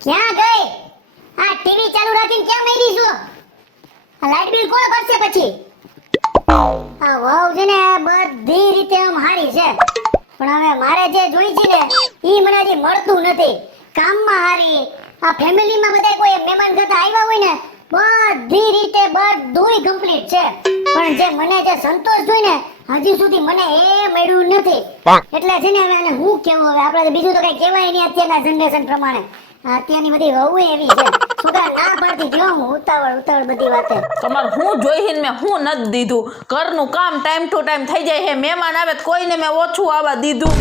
ક્યાં ગઈ? આ ટીવી ચાલુ રાખીને ક્યાં મેરી છો? આ લાઈટ બિલ કોણ ભરશે પછી? આ વાવ છે ને બધી રીતે આમ હારી છે, પણ હવે મારે જે જોઈ છે ને ઈ મને હજી મળતું નથી. કામમાં હારી, આ ફેમિલીમાં બધા કોઈ મહેમાન કરતા આવ્યા હોય ને બધી રીતે બધુંય કમ્પ્લીટ છે, પણ જે મને જે સંતોષ જોઈ ને હજી સુધી મને એ મળ્યું નથી. એટલે છે ને હવે હું કેવું, હવે આપણે બીજું તો કઈ કહેવાય નહીં અત્યારના જનરેશન પ્રમાણે. અત્યારની બધી વહુ એવી છે, છોકરા ના પડતી જો હું ઉતાવળ બધી વાતે. તમારે હું જોઈને મેં હું નથી દીધું. ઘરનું કામ ટાઈમ ટુ ટાઈમ થઈ જાય છે. મહેમાન આવે તો કોઈને મેં ઓછું આવવા દીધું.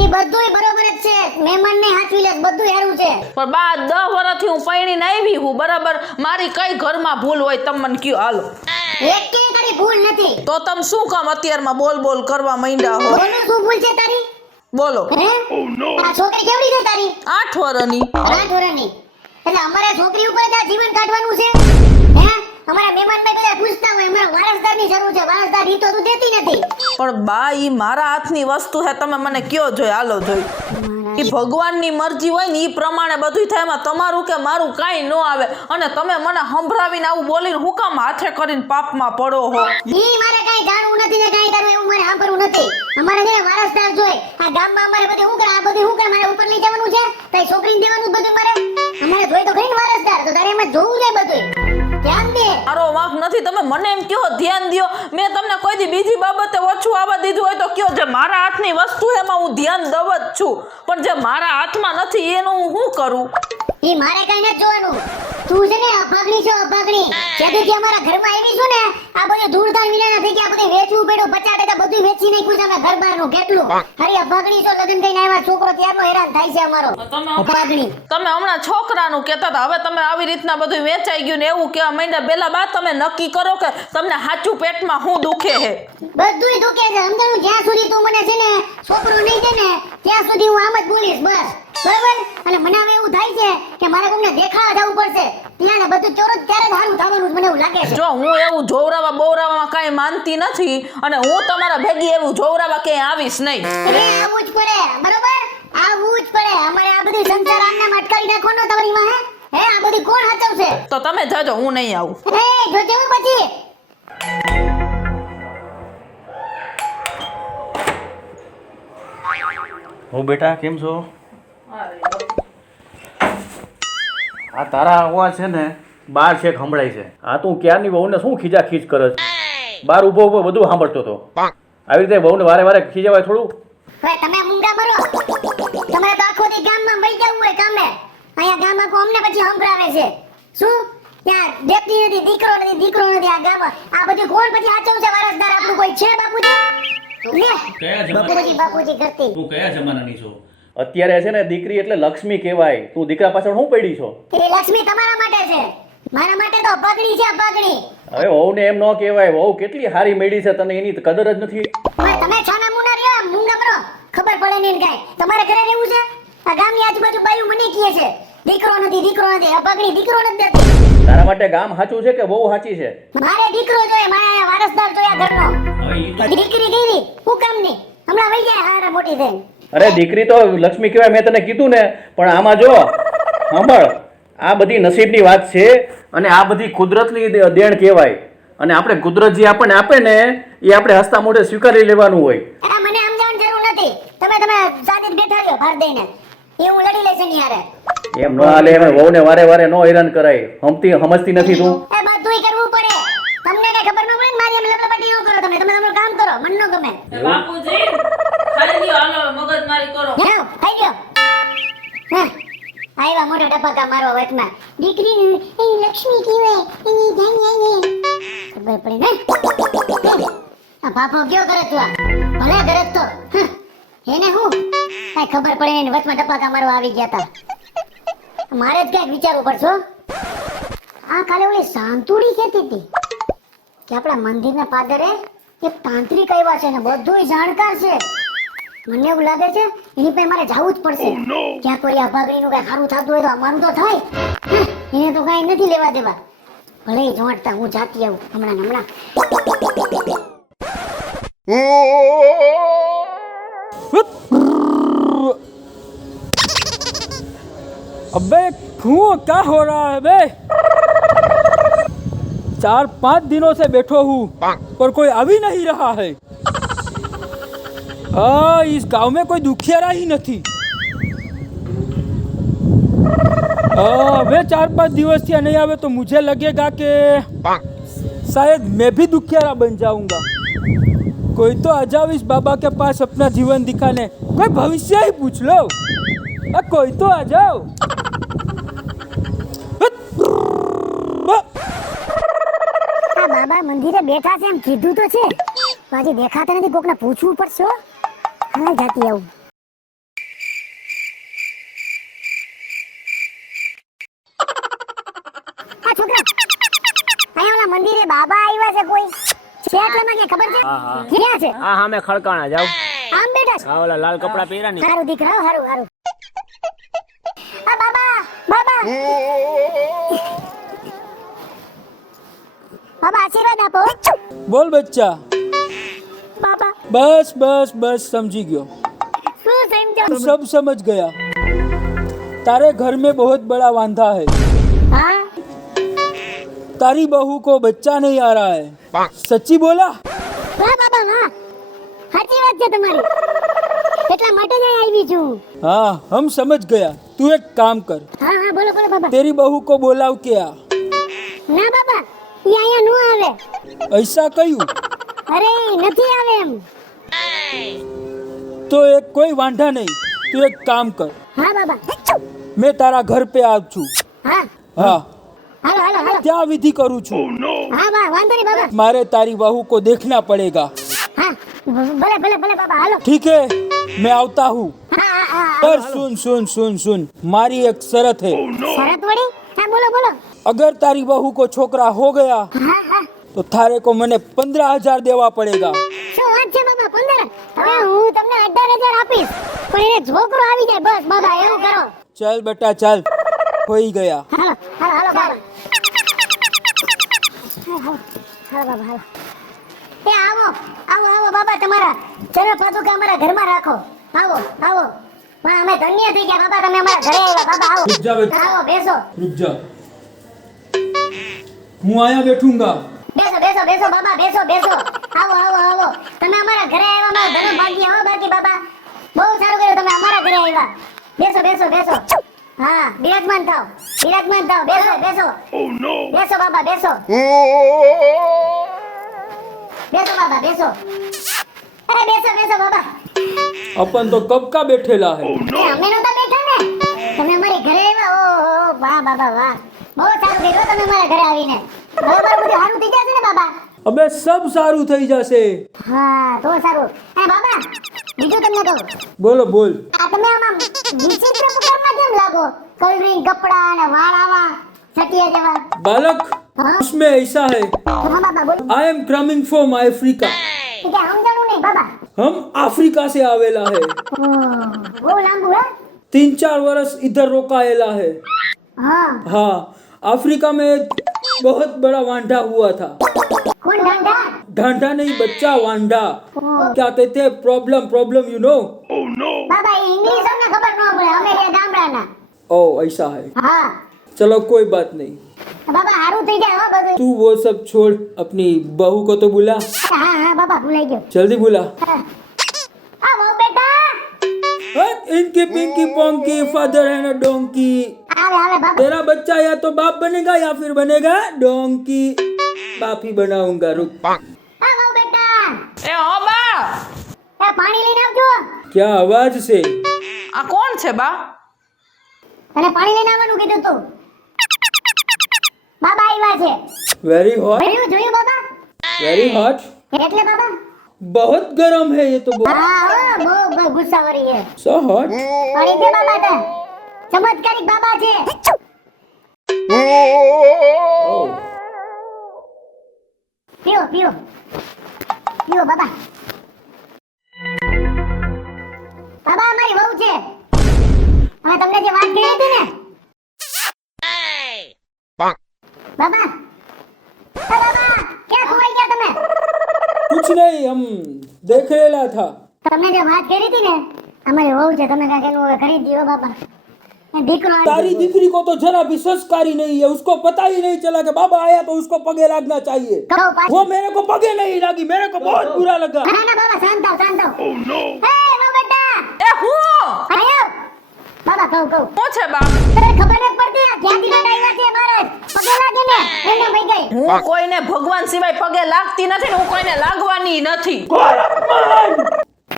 ઈ બધુંય બરોબર જ છે, મહેમાનને હાચવી લે બધુંય સારું છે. પણ બા 10 વર્ષથી હું પૈણીને આવી હું બરાબર. મારી કઈ ઘરમાં ભૂલ હોય તમે મને કયો હાલો. એકે તારી ભૂલ નથી. તો તમે શું કામ અત્યારમાં બોલ કરવા માંડ્યા હો? બોલો શું ભૂલ છે તારી? બોલો. હે આ છોકરી કેવડી છે તારી? 8 વર્ષની. 8 વર્ષની એટલે અમારે છોકરી ઉપર જ આ જીવન કાઢવાનું છે? હે અમારા મહેમાન ભાઈ બધા પૂછતા હોય અમારા વારસદારની જરૂર છે, વારસદાર ઈ તો તું દેતી નથી. પણ બા ઈ મારા હાથની વસ્તુ છે, તમે મને કયો જોઈ હાલો જોઈ. ઈ ભગવાનની મરજી હોય ને ઈ પ્રમાણે બધું થાય. એમાં તમારું કે મારું કાંઈ ન આવે, અને તમે મને સંભળાવીને આવું બોલીને હું કામ હાથે કરીને પાપમાં પડો હો? ઈ મારે કાંઈ જાણવું નથી ને કાંઈ કરવું એવું મારે સાંભળવું નથી. અમારે છે ને વારસદાર જોઈ. આ ગામમાં અમારે બધે હું કરે, આ બધું હું કરે, મારે ઉપર લઈ જવાનું છે, તઈ છોકરીને દેવાનું બધું મારે. અમારે જોઈ તો ખરી વારસદાર, તો તારે એમાં જોવું છે બધું. ધ્યાન દે. મારો વાંક નથી, તમે મને એમ કહો ધ્યાન દ્યો. મેં તમને કોઈ દી બીજી બાબતે ઓછું આવવા દીધું હોય તો કયો. જે મારા હાથની વસ્તુ એમાં હું ધ્યાન દઉં જ છું, પણ જે મારા હાથમાં નથી એનું હું શું કરું? ઈ મારે કઈ નથી જોવાનું. તું છે ને અભાગણી છો, અભાગણી. જેથી અમારા ઘરમાં આવી છું ને આ બધું ધૂળધાન વિનાના થઈ ગયા, બધું વેચવું પડ્યું, 50% બધું વેચી નાખ્યું છે અમે ઘર બહારનું. કેટલું અરે અભાગણી છો, લગ્ન કરીને આવ્યા છોકરો ત્યારનો હેરાન થાય છે અમારો. અભાગણી તમે હમણાં છોકરાનું કહેતા હતા, હવે તમે આવી રીતના બધું વેચાઈ ગયું ને એવું કહેવા માંડ્યા. પહેલા બા તમે નક્કી કરો કે તમને સાચું પેટમાં શું દુખે છે? બધુંય દુખે છે સમજાણું. જ્યાં સુધી તું મને છે ને છોકરો નહીં દે ને ત્યાં સુધી હું આમ જ બોલીશ બસ, બરાબર? અને મને હવે એવું થાય છે કે મારે તમને દેખાવા જવું પડશે ત્યાં ને બધું ચોરસ ત્યારે જ સારું થવાનું મને એવું લાગે છે. જો હું એવું જોવરાવા બોવરાવામાં કાંઈ માનતી નથી, અને હું તમારા ભેગી એવું જોવરાવા ક્યાંય આવીશ નહીં. એટલે આવું જ પડે, બરોબર? આવું જ પડે. અમારે આ બધું સંસાર આમને અટકાવી નાખવાનો તમારી માં. હે આ બધું કોણ હચવશે? તો તમે જાજો, હું નહીં આવું. હે જોજે હું પછી. હું બેટા કેમ છો? આ તારા અવાજ છે ને બાર છેક સંભળાય છે. આ તું ક્યારની વહુને શું ખીજા ખીચ કરે છે? બાર ઊભો બધું સાંભળતો હતો. આવી રીતે વહુને વારે ખીજાવાય થોડું? હવે તમે મુંગા મરો. તમારે તો આખો દી ગામમાં વઈ જવું હોય કામે. અહીંયા ગામમાં કો અમને પછી સંભળાવે છે. શું ત્યાં દેપતી નથી, દીકરો નથી આ ગામમાં. આ બધું કોણ પછી આચવશે? વારસદાર આપણું કોઈ છે બાપુજી? લે બાપુજી કરતી. તું કયા જમાનાની છો? અત્યારે છે ને દીકરી એટલે લક્ષ્મી કહેવાય. તું દીકરા પાછળ શું પડી છો? એ લક્ષ્મી તમારા માટે છે, મારા માટે તો અભાગણી છે, અભાગણી. હવે વહુને એમ ન કહેવાય. વહુ કેટલી હારી મેળી છે, તને એની કદર જ નથી. હવે તમે છાના મુના રહ્યો, મુંગા મરો. ખબર પડે નહીં કાંઈ. તમારે ઘરે રહેવું છે? આ ગામની આજુબાજુ બાયું મને કહે છે દીકરો નથી, અભાગણી દીકરો નથી દેતી. તારા માટે ગામ સાચું છે કે વહુ સાચી છે? મારે દીકરો જોઈએ, મારે વારસદાર જોઈએ ઘરનો. દીકરી ગઈ હું કામ નહીં, હમણાં વઈ જાય હારા મોટી થઈને. અરે દીકરી તો લક્ષ્મી કહેવાય, મેં તને કીધું ને. પણ આમાં જો સાંભળ, આ બધી નસીબની વાત છે, અને આ બધી કુદરતની દેણ કહેવાય. અને આપણે કુદરત જે આપણને આપે ને એ આપણે હસતા મોઢે સ્વીકારી લેવાનું હોય. મને સમજાવવાની જરૂર નથી. તમે સાદી બેઠા છો ભાર દઈને, એ હું લડી લઈશ એની હારે. એમ ન હાલે. એમ વહુને વારે નો હેરાન કરાય. સમજતી નથી તું? એ બધુંય કરવું પડે. તમને કઈ ખબર ન પડે? મારી એમ લપલપાટી ન કરો. તમે તમારું કામ કરો, મને ન ગમે. બાપુજી ખાઈ લ્યો, હાલો મગજમારી કરો. હે ખાઈ લ્યો. હે આયવા મોટા ટપકા મારો વચમાં. દીકરી એની લક્ષ્મી કહેવાય, એની જાન ખબર પડે ને. આ બાપો કયો કરે તું? આ ભલે કરે તો એને હું કઈ ખબર પડે ને વચમાં ટપકા મારવા આવી ગયા તા. મારે જ કઈક વિચારવું પડશે. આ કાલે ઓલી સાંતુડી કહેતી હતી કે આપણા મંદિરના પાદરે એક તાંત્રિક આવ્યા છે ને બધુંય જાણકાર છે. મને એવું લાગે છે એની પાસે મારે જવું જ પડશે. ક્યાં કોઈ આ ભાગણીનું કઈ સારું થતું હોય તો અમારું તો થાય. એને તો કઈ નથી લેવા દેવા. ભલે જોડતા હું જાતી આવું હમણાં. अबे क्यों क्या हो रहा है बे? 4-5 दिनों से बैठो हूँ पर कोई आ भी नहीं रहा है। इस गांव में कोई दुखियारा ही नहीं। वे 4-5 दिवस से नहीं आवे तो मुझे लगेगा कि शायद मैं भी दुखियारा बन जाऊंगा। कोई तो आ जाओ इस बाबा के पास अपना जीवन दिखाने, कोई भविष्य ही पूछ लो। कोई तो आ जाओ। આ બાબા મંદિરે બેઠા છે એમ કીધું તો છે, પાછી દેખાતા નથી, કોકને પૂછવું પડશે હો. હાલ જાતી આવું. આ છોકરા, અહીંયા ઓલા મંદિરે બાબા આવ્યા છે કોઈ? છે એટલામાં કે ખબર છે? ક્યાં છે? હા હા મેં ખડકાણા જાવ. આમ બેઠા છે? હા ઓલા લાલ કપડા પહેર્યા ને. હારું દીકરા, હારું હારું. આ બાબા, બાબા. બાબા આશીર્વાદ આપો. बोल बच्चा। બાબા बस बस बस समझी गयो, શું સમજો? सब समझ गया। तारे घर में बहुत बड़ा वांधा है। હા तारी बहू को बच्चा नहीं आ रहा है। सच्ची बोला? વાહ બાબા વાહ, સાચી વાત છે તમારી, એટલા માટે જ અહીં આવી છું. हाँ हम समझ गया। तू एक काम कर, હા હા બોલો બોલો બાબા. तेरी बहू को बोलाव के आ। ના બાબા, ઈ અહીંયા નો આવે. ऐसा क्यों? અરે નથી આવે એમ. तो एक कोई वांधा नहीं, तू एक काम कर, હા બાબા. मैं तारा घर पे आव छू। હા हाँ હાલો હાલો હાલો. क्या विधि करूँ छू? હા બા વાંધો નહીં બાબા. मारे तारी बहू को देखना पड़ेगा। હા ભલે ભલે ભલે બાબા હાલો. ठीक है मैं आवता हूँ। હા હા હા. पर सुन सुन सुन सुन, मारी एक शरत है। શરત વળી? હા બોલો બોલો. अगर तारी बहू को छोकरा हो गया હા હા. तो थारे को मने 15,000 देवा पड़ेगा। શું વાત છે બાબા? 15? હવે હું તમને 18,000 આપીશ, પણ એને છોકરો આવી જાય બસ બાબા, એવું કરો. चल बेटा चल, हो ही गया। હાલો હાલો હાલો બાબા. હાલો બાબા હાલો. એ આવો આવો આવો બાબા, તમારા ચરણ પાદુકા અમારા ઘરમાં રાખો. આવો આવો. વાહ, અમે ધન્ય થઈ ગયા બાબા, તમે અમારા ઘરે આવ્યા બાબા. આવો रुक जा बेटा, આવો, બેસો रुक जा, હું આયા બેઠુંગા। બેસો બેસો બેસો બાબા, બેસો બેસો. આવો આવો આવો. તમે અમારા ઘરે આવ્યા, મારો ધન ભાગ્ય હો બાકી બાબા. બહુ સારું કર્યું તમે અમારા ઘરે આવ્યા. બેસો બેસો બેસો. હા બિરાજમાન થાઓ, બિરાજમાન થાઓ. બેસો બેસો. બેસો બાબા બેસો. બેસો બાબા બેસો. અરે બેસો બેસો બાબા. अपन तो कब का बैठेला है। અમે નહોતા બેઠા ને, તમે અમારી ઘરે આવ્યા. ઓહો વાહ બાબા વાહ, બહુ સારું કર્યું તમે અમારા ઘરે આવીને. બરાબર બધું સારું થઈ જશે ને બાબા? अबे सब सारू થઈ જશે। હા તો સારું. એ બાબા બીજું તમને કહું, બોલો બોલ। આ તમે આમાં વિચિત્ર પ્રકારના કેમ લાગો? કલરિંગ કપડા અને વાળ આવા છટિયા જેવા. बालक हाँ? उसमें ऐसा है, હા બાબા બોલો. I am coming from Africa. એ કે સમજાણું નહીં બાબા. हम अफ्रीका से आवेला है। ઓહ, બહુ લાંબુ હે. 3-4 वर्ष इधर रोकाएला है। હા हाँ अफ्रीका में बहुत बड़ा वांढा हुआ था। કોણ ઢાંઢા? ढांढा नहीं बच्चा, वांढा। ઓહ, क्या कहते हैं problem, problem you know. Baba A English અમને ખબર ન પડે, અમે ત્યાં ગામડાના. ओ ऐसा है, હા चलो कोई बात नहीं। બાબા સારું થઈ જાય હો બધું. तू वो सब छोड़, अपनी बहू को तो बुला, હા હા બાબા ભૂલાઈ ગયો. जल्दी बुला। હા. આવો બેટા. इनकी पिंकी पोंकी फादर है ना डोंकी। આવે આવે બાબા. तेरा बच्चा या तो बाप बनेगा या फिर बनेगा डोंकी। बाप ही बनाऊंगा, रुक। આવો બેટા. એ હો બા, એ પાણી લઈને આવજો. क्या आवाज से? આ કોણ છે બા? તને પાણી લઈને આવવાનું કીધું તું. બાબા આવ્યા છે. वेरी हॉट, જોયું બાબા? Very hot. એટલે બાબા बहुत गर्म है ये तो, बहुत હા હો, બહુ ગુસ્સાવાળી છે. So hot. પાણી દે બાબા તે. ચમત્કારિક બાબા છે. પીઓ પીઓ પીઓ બાબા. બાબા અમારી વહુ છે. અમે તમને જે વાત કરી હતી ને બાબા. બાબા ક્યાં ખોવાઈ ગયા તમે? कुछ नहीं, हम देख लेला था। તમને જે વાત કરી હતી ને, અમારી વહુ છે, તમે કાંઈક એનું હવે ખરીદી દો બાબા. દીકરો આ तारी दीकरी को तो जरा भी संस्कारी नहीं है, उसको पता ही नहीं चला कि बाबा आया तो उसको पगे लागना चाहिए। કહો પાછું वो मेरे को पगे नहीं लागी, मेरे को बहुत बुरा लगा। ના ના બાબા શાંત થાવ શાંત થાવ હે નો બેટા એ હું આયો બાબા કહું શું છે બા તને ખબર નથી પડતી આ ક્યાંથી ના આવ્યા છે મારે પગે લાગે ને એને વઈ ગઈ હું કોઈને ભગવાન સિવાય પગે લાગતી નથી ને હું કોઈને લાગવાની નથી। और अपमान,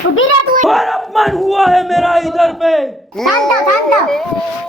ઊભી રહે તું और अपमान हुआ है मेरा इधर पे। શાંત થાવ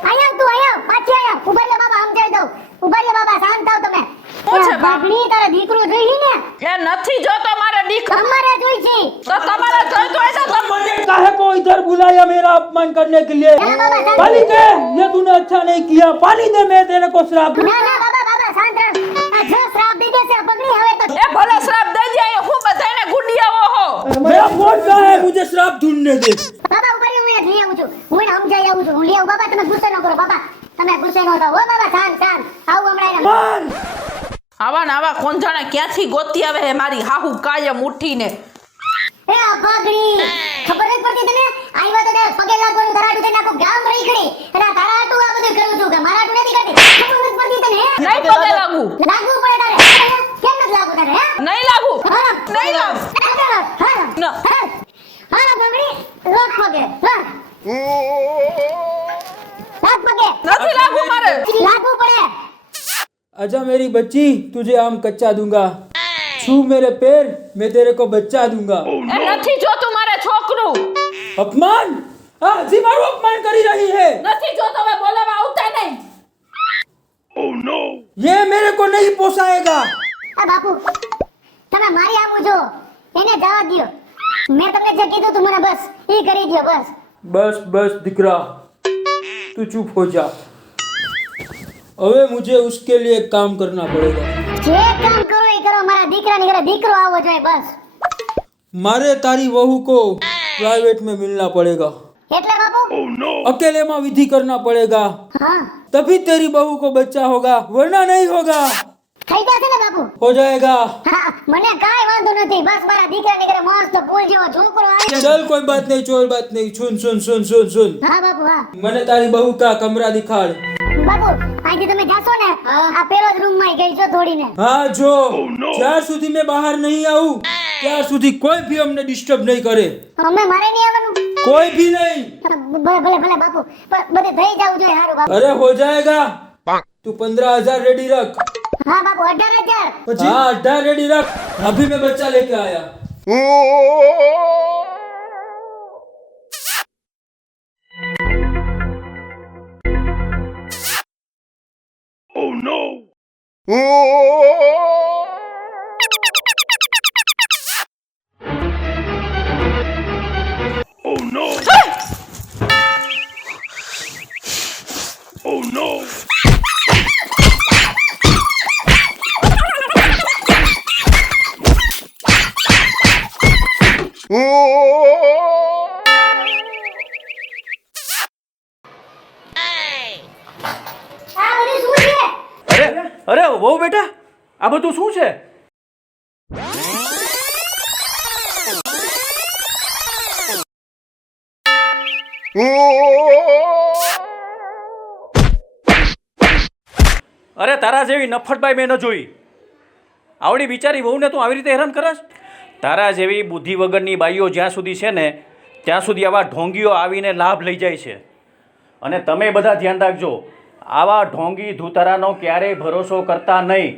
આયો તું આયો પાછી આયો ઉભા રે બાબા સમજાવી દઉં ઉભા રે બાબા શાંત થાવ તમે શું છે બા? બાપડી તારા દીકરો જોઈ ને એ નથી જોતો મારે દીકરો અમારે જોઈ છે તો તમારે જોઈતો હોય તો તમે मैंने काहे को इधर बुलाया मेरा अपमान करने के लिए? ના બાબા શાંત पानी दे, ये तूने अच्छा नहीं किया। पानी दे, मैं तेरे को श्राप दूं। ના ના બાબા શાંત રહો આ જો શ્રાપ દઈ દેશે આ પગડી હવે તો એ ભલે શ્રાપ દઈ દે હું બધાને ગુડિયાવો હો। मेरा फोन कहाँ है? मुझे श्राप ढूंढने दे। બાબા ઉપર હું અહીંયા લઈ આવું છું હું એને સમજાઈ આવું છું હું લઈ આવું બાબા તમે ગુસ્સે ન કરો બાબા તમે ગુસ્સે ન થાઓ હો બાબા શાંત આવું હમણાં એને मान, આવા ને આવા કોણ જાણે ક્યાંથી ગોતી આવે હે મારી હાહુ કાયમ ઉઠીને। એ આ પગડી ખબર નથી પડતી તને આવ્યા તો તે પગે લાગવાનું ધરાડું તેને આખું ગામ રહી ખડી અને આ ધરાડું આ બધું કરું છું કે મારા આટું નથી કરતી ખબર નથી પડતી તને હે? નહીં પગે લાગુ લાગવું પડે તારે કેમ નથી લાગવું તારે હે નહીં લાગુ હા નહીં લાગુ હા ના। હા પગડી લાગ પગે લાગ પગે નથી લાગુ મારે લાગવું પડે आजा मेरी बच्ची, तुझे आम कच्चा दूंगा। छू मेरे पैर, मैं तेरे को बच्चा दूंगा। એ નથી જોતું મારે છોકરું अपमान, हाँ जी मारो अपमान करी रही है। નથી જોતો હવે બોલાવા આવતા નહીં। ये मेरे को नहीं पोसाएगा। આ બાપુ તમે મારી આવું જો એને જવા દ્યો મેં તમને જે કીધું તું મને બસ ઈ કરી દ્યો બસ बस बस दिकरा, तू चुप हो जा। अबे मुझे उसके लिए एक काम करना पड़ेगा। જે કામ કરો એ કરો મારા દીકરાની ઘરે દીકરો આવવો જોઈએ બસ मारे तारी बहू को प्राइवेट में मिलना पड़ेगा। એટલે બાપુ अकेले में विधि करना पड़ेगा, હા तभी तेरी बहू को बच्चा होगा, वरना नहीं होगा। થઈ જશે ને બાપુ हो जाएगा। હા મને કાઈ વાંધો નથી બસ મારા દીકરાની ઘરે મસ્ત ફૂલ જેવો છોકરો આવે चल कोई बात नहीं, कोई बात नहीं। सुन सुन सुन सुन सुन, હા બાપુ હા मैंने तारी बहू का कमरा दिखाड़। બાપુ અહીંથી તમે જાશો ને આ પેલો જ રૂમ માં ગઈ છો થોડીને हाँ जो જ્યાર સુધી मैं बाहर नहीं आऊं ત્યાર સુધી કોઈ भी हमने डिस्टर्ब नहीं करे, અમે મારે નહીં આવવાનું कोई भी नहीं। ભલે ભલે ભલે બાપુ બધે થઈ જવું જોઈએ હારું બાપુ अरे हो जाएगा। तू 15,000 रेडी रख। હા બાપુ 18,000 हाँ 18 रेडी रख, अभी मैं बच्चा लेके आया। આ બધું શું છે અરે વહુ બેટા આ બધું શું છે? અરે તારા જેવી નફટબાઈ મેં ન જોઈ। આવડી બિચારી વહુને તું આવી રીતે હેરાન કરસ? તારા જેવી બુદ્ધિ વગરની બાઈઓ જ્યાં સુધી છે ને ત્યાં સુધી આવા ઢોંગીઓ આવીને લાભ લઈ જાય છે। અને તમે બધા ધ્યાન રાખજો, આવા ઢોંગી ધૂતરાનો ક્યારેય ભરોસો કરતા નહીં।